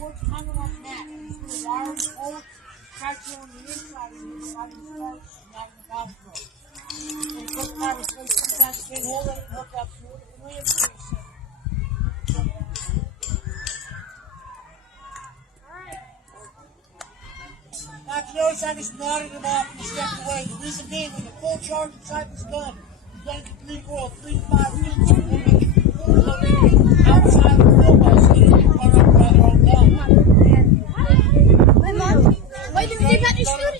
Works kind of like that. You put a wire cord right here on the inside and the side of the starts and not in the valve stroke. And put the power station inside the pinhole and hook up to it and land pretty simple. Now if you notice I just nodded them off and stepped away. The reason being when the full charge inside this gun, you gotta get the recoil 3 to 5 feet so you want to make sure the full loading outside of the full ball so you don't run up by their own gun. Wait, Mom. Wait, did you got your shoe?